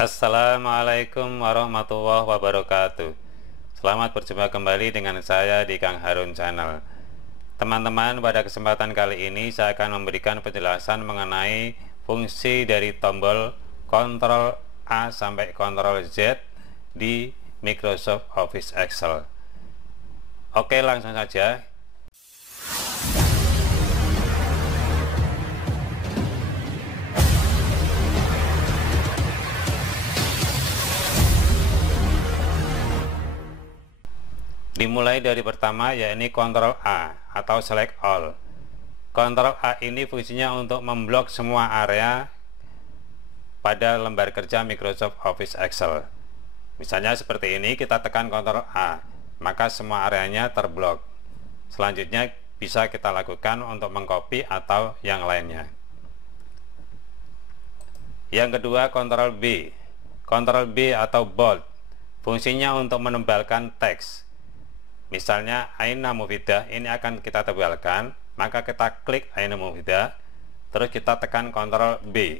Assalamualaikum warahmatullahi wabarakatuh. Selamat berjumpa kembali dengan saya di Kang Harun Channel. Teman-teman, pada kesempatan kali ini saya akan memberikan penjelasan mengenai fungsi dari tombol Ctrl A sampai Ctrl Z di Microsoft Office Excel. Oke, langsung saja. Dimulai dari pertama, yakni Ctrl A atau Select All. Ctrl A ini fungsinya untuk memblok semua area pada lembar kerja Microsoft Office Excel. Misalnya seperti ini, kita tekan Ctrl A, maka semua areanya terblok. Selanjutnya bisa kita lakukan untuk mengcopy atau yang lainnya. Yang kedua, Ctrl B. Ctrl B atau Bold, fungsinya untuk menebalkan teks. Misalnya Aina Mufidah ini akan kita tebalkan, maka kita klik Aina Mufidah, terus kita tekan Ctrl B.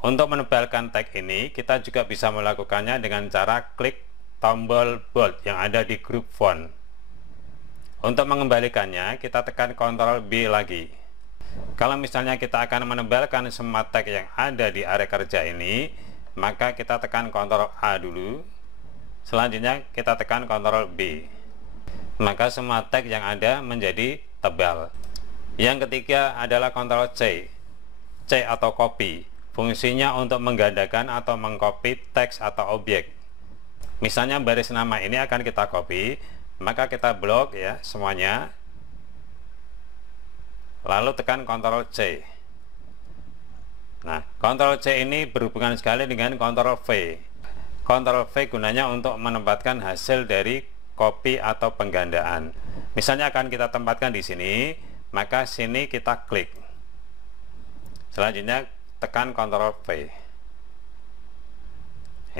Untuk menebalkan teks ini, kita juga bisa melakukannya dengan cara klik tombol bold yang ada di grup font. Untuk mengembalikannya, kita tekan Ctrl B lagi. Kalau misalnya kita akan menebalkan semua teks yang ada di area kerja ini, maka kita tekan Ctrl A dulu. Selanjutnya kita tekan Ctrl B, maka semua teks yang ada menjadi tebal. Yang ketiga adalah Ctrl C. C atau copy, fungsinya untuk menggandakan atau mengcopy teks atau objek. Misalnya baris nama ini akan kita copy, maka kita blok ya semuanya, lalu tekan Ctrl C. Nah, Ctrl C ini berhubungan sekali dengan Ctrl V. Ctrl V gunanya untuk menempatkan hasil dari copy atau penggandaan. Misalnya akan kita tempatkan di sini, maka sini kita klik. Selanjutnya tekan Ctrl V.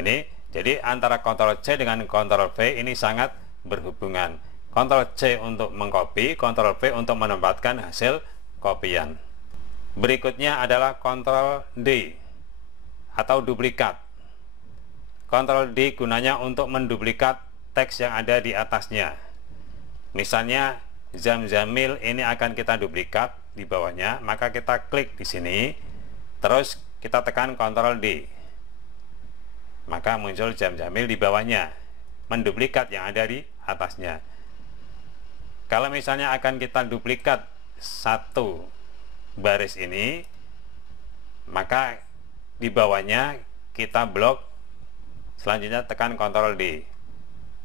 Ini jadi antara Ctrl C dengan Ctrl V ini sangat berhubungan. Ctrl C untuk mengcopy, Ctrl V untuk menempatkan hasil kopian. Berikutnya adalah Ctrl D atau duplikat. Ctrl D gunanya untuk menduplikat teks yang ada di atasnya. Misalnya Zamzamil ini akan kita duplikat di bawahnya, maka kita klik di sini, terus kita tekan Ctrl D, maka muncul Zamzamil di bawahnya, menduplikat yang ada di atasnya. Kalau misalnya akan kita duplikat satu baris ini, maka di bawahnya kita blok. Selanjutnya tekan Ctrl D,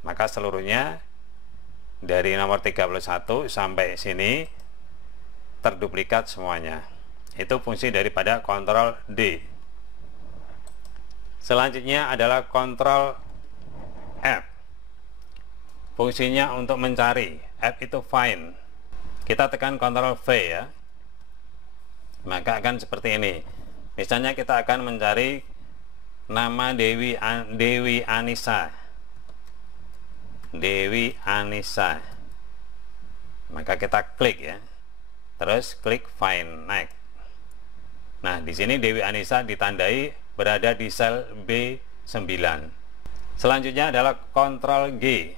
maka seluruhnya dari nomor 31 sampai sini terduplikat semuanya. Itu fungsi daripada Ctrl D. Selanjutnya adalah Ctrl F, fungsinya untuk mencari. F itu find. Kita tekan Ctrl V ya, maka akan seperti ini. Misalnya kita akan mencari nama Dewi Anissa, maka kita klik ya, terus klik find next. Nah, di sini Dewi Anissa ditandai berada di sel B9. Selanjutnya adalah Ctrl G.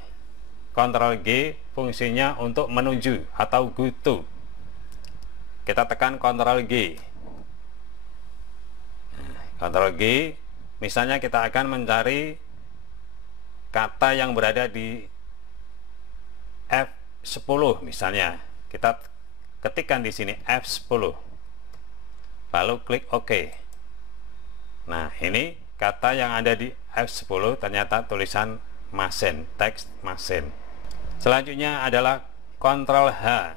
Ctrl G fungsinya untuk menuju atau go to. Kita tekan Ctrl G. Ctrl G, misalnya kita akan mencari kata yang berada di F10 misalnya. Kita ketikkan di sini F10. Lalu klik OK. Nah, ini kata yang ada di F10 ternyata tulisan mesin, teks mesin. Selanjutnya adalah Ctrl H.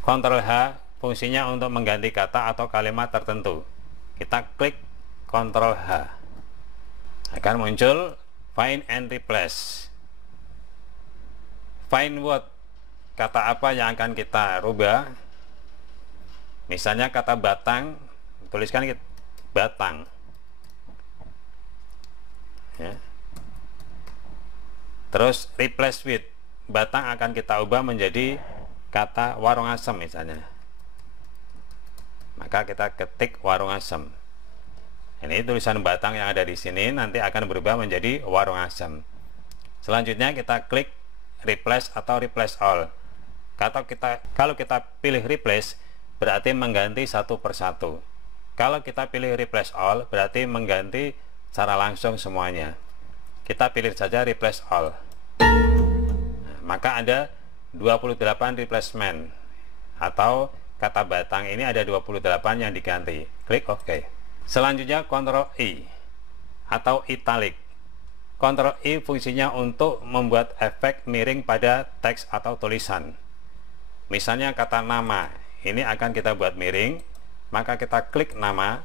Ctrl H fungsinya untuk mengganti kata atau kalimat tertentu. Kita klik Ctrl H, akan muncul find and replace. Find word, kata apa yang akan kita rubah. Misalnya kata batang, tuliskan batang ya. Terus replace with, batang akan kita ubah menjadi kata warung asem misalnya, maka kita ketik warung asem. Ini tulisan batang yang ada di sini nanti akan berubah menjadi warung asem. Selanjutnya kita klik replace atau replace all. Kalau kita pilih replace berarti mengganti satu persatu. Kalau kita pilih replace all berarti mengganti secara langsung semuanya. Kita pilih saja replace all. Maka ada 28 replacement atau kata batang ini ada 28 yang diganti. Klik OK. Selanjutnya Ctrl I atau italic. Ctrl I fungsinya untuk membuat efek miring pada teks atau tulisan. Misalnya kata nama, ini akan kita buat miring, maka kita klik nama,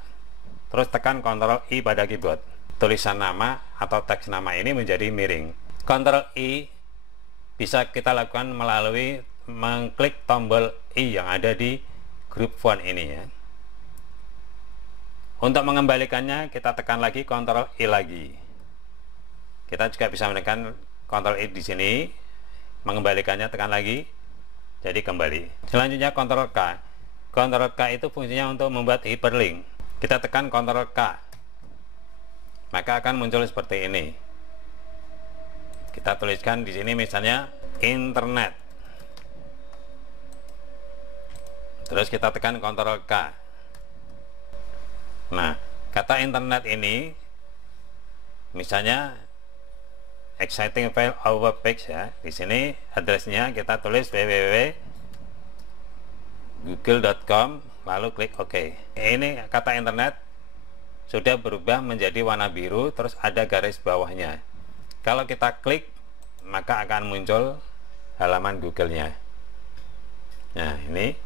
terus tekan Ctrl I pada keyboard. Tulisan nama atau teks nama ini menjadi miring. Ctrl I bisa kita lakukan melalui mengklik tombol I yang ada di group font ini ya. Untuk mengembalikannya kita tekan lagi Ctrl I lagi. Kita juga bisa menekan Ctrl I di sini, mengembalikannya tekan lagi, jadi kembali. Selanjutnya Ctrl K. Ctrl K itu fungsinya untuk membuat hyperlink. Kita tekan Ctrl K, maka akan muncul seperti ini. Kita tuliskan di sini misalnya internet. Terus kita tekan Ctrl K. Nah, kata internet ini misalnya exciting file over page ya. Di sini addressnya kita tulis www.google.com lalu klik OK. Ini kata internet sudah berubah menjadi warna biru terus ada garis bawahnya. Kalau kita klik maka akan muncul halaman Google-nya. Nah, ini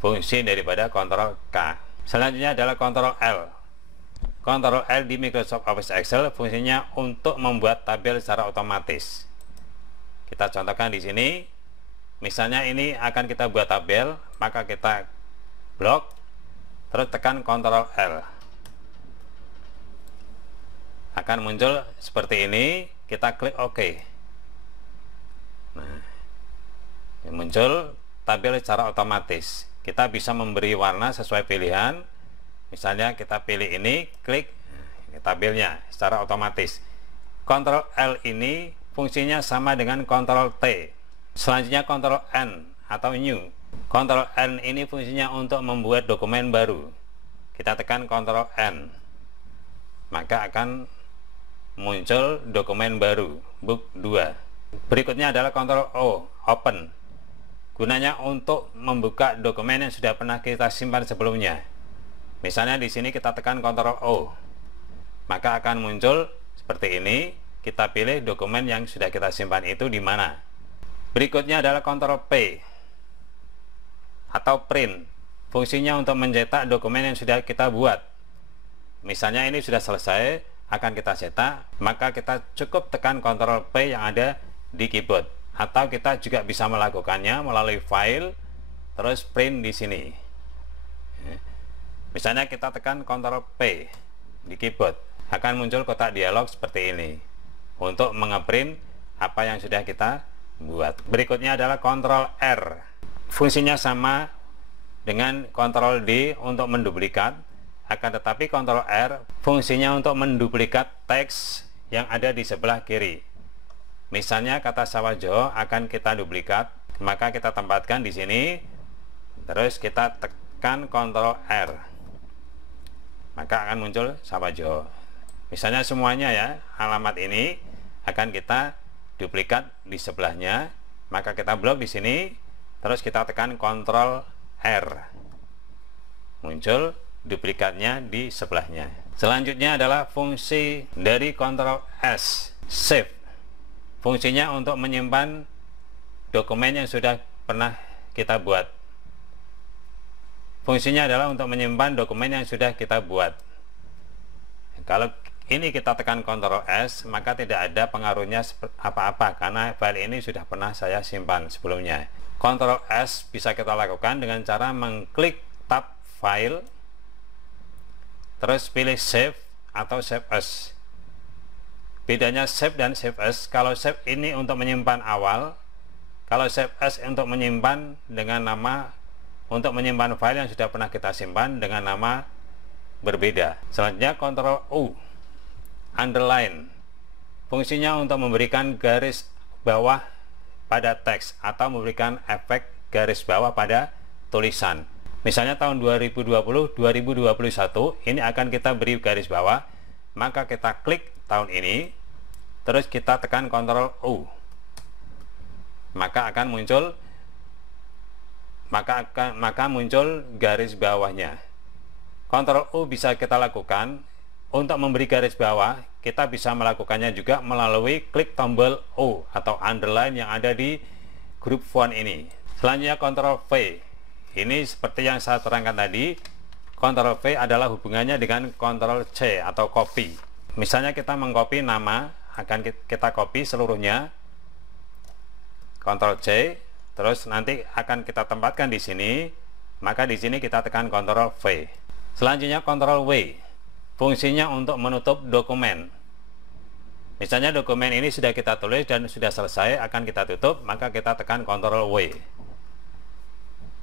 fungsi daripada Ctrl K. Selanjutnya adalah Ctrl L. Ctrl L di Microsoft Office Excel fungsinya untuk membuat tabel secara otomatis. Kita contohkan di sini. Misalnya ini akan kita buat tabel, maka kita blok terus tekan Ctrl L. Akan muncul seperti ini, kita klik OK. Nah, muncul tabel secara otomatis. Kita bisa memberi warna sesuai pilihan. Misalnya kita pilih ini, klik tabelnya secara otomatis. Ctrl L ini fungsinya sama dengan Ctrl T. Selanjutnya Ctrl N atau new. Ctrl N ini fungsinya untuk membuat dokumen baru. Kita tekan Ctrl N, maka akan muncul dokumen baru, book 2. Berikutnya adalah Ctrl O, open. Gunanya untuk membuka dokumen yang sudah pernah kita simpan sebelumnya. Misalnya di sini kita tekan Ctrl O, maka akan muncul seperti ini. Kita pilih dokumen yang sudah kita simpan itu di mana. Berikutnya adalah Ctrl P atau print. Fungsinya untuk mencetak dokumen yang sudah kita buat. Misalnya ini sudah selesai, akan kita cetak, maka kita cukup tekan Ctrl P yang ada di keyboard, atau kita juga bisa melakukannya melalui file terus print di sini. Misalnya kita tekan Ctrl P di keyboard, akan muncul kotak dialog seperti ini untuk mengeprint apa yang sudah kita buat. Berikutnya adalah Ctrl R. Fungsinya sama dengan Ctrl D untuk menduplikat. Akan tetapi Ctrl R fungsinya untuk menduplikat teks yang ada di sebelah kiri. Misalnya kata Sawajo akan kita duplikat, maka kita tempatkan di sini, terus kita tekan Ctrl R, maka akan muncul Sawajo. Misalnya semuanya ya, alamat ini akan kita duplikat di sebelahnya, maka kita blok di sini, terus kita tekan Ctrl R, muncul duplikatnya di sebelahnya. Selanjutnya adalah fungsi dari Ctrl S, save. Fungsinya untuk menyimpan dokumen yang sudah pernah kita buat. Fungsinya adalah untuk menyimpan dokumen yang sudah kita buat. Kalau ini kita tekan Ctrl S, maka tidak ada pengaruhnya apa-apa karena file ini sudah pernah saya simpan sebelumnya. Ctrl S bisa kita lakukan dengan cara mengklik tab file, terus pilih save atau save as. Bedanya save dan save as, kalau save ini untuk menyimpan awal, kalau save as untuk menyimpan dengan nama, untuk menyimpan file yang sudah pernah kita simpan dengan nama berbeda. Selanjutnya Ctrl U, underline. Fungsinya untuk memberikan garis bawah pada teks atau memberikan efek garis bawah pada tulisan. Misalnya tahun 2020, 2021 ini akan kita beri garis bawah, maka kita klik tahun ini, terus kita tekan Ctrl U, maka akan muncul garis bawahnya. Ctrl U bisa kita lakukan untuk memberi garis bawah. Kita bisa melakukannya juga melalui klik tombol O atau underline yang ada di grup font ini. Selanjutnya Ctrl V. Ini seperti yang saya terangkan tadi, Ctrl V adalah hubungannya dengan Ctrl C atau copy. Misalnya kita mengcopy nama, akan kita copy seluruhnya, Ctrl C, terus nanti akan kita tempatkan di sini, maka di sini kita tekan Ctrl V. Selanjutnya Ctrl W, fungsinya untuk menutup dokumen. Misalnya dokumen ini sudah kita tulis dan sudah selesai, akan kita tutup, maka kita tekan Ctrl W.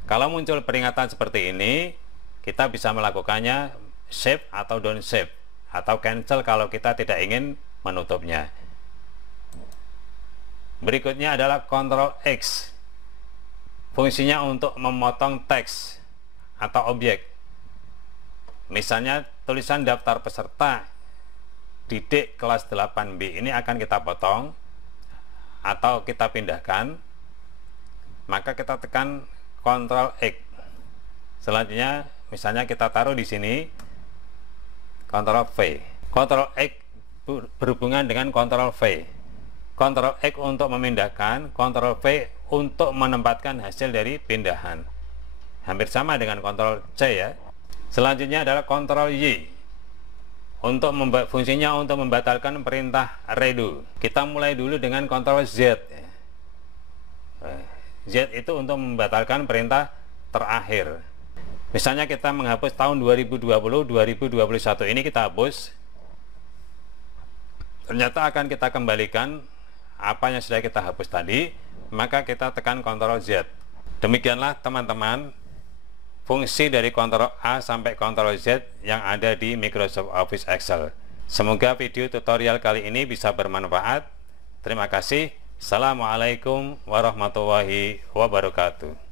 Kalau muncul peringatan seperti ini, kita bisa melakukannya save atau don't save, atau cancel kalau kita tidak ingin menutupnya. Berikutnya adalah Ctrl X, fungsinya untuk memotong teks atau objek. Misalnya tulisan daftar peserta didik kelas 8B ini akan kita potong atau kita pindahkan, maka kita tekan Ctrl X. Selanjutnya misalnya kita taruh di sini Ctrl V. Ctrl X berhubungan dengan Ctrl V. Ctrl X untuk memindahkan, Ctrl V untuk menempatkan hasil dari pindahan. Hampir sama dengan Ctrl C ya. Selanjutnya adalah Ctrl Y, untuk fungsinya untuk membatalkan perintah redo. Kita mulai dulu dengan Ctrl Z. Z itu untuk membatalkan perintah terakhir. Misalnya kita menghapus tahun 2020, 2021 ini kita hapus. Ternyata akan kita kembalikan apa yang sudah kita hapus tadi, maka kita tekan Ctrl Z. Demikianlah teman-teman fungsi dari Ctrl A sampai Ctrl Z yang ada di Microsoft Office Excel. Semoga video tutorial kali ini bisa bermanfaat. Terima kasih. Assalamualaikum warahmatullahi wabarakatuh.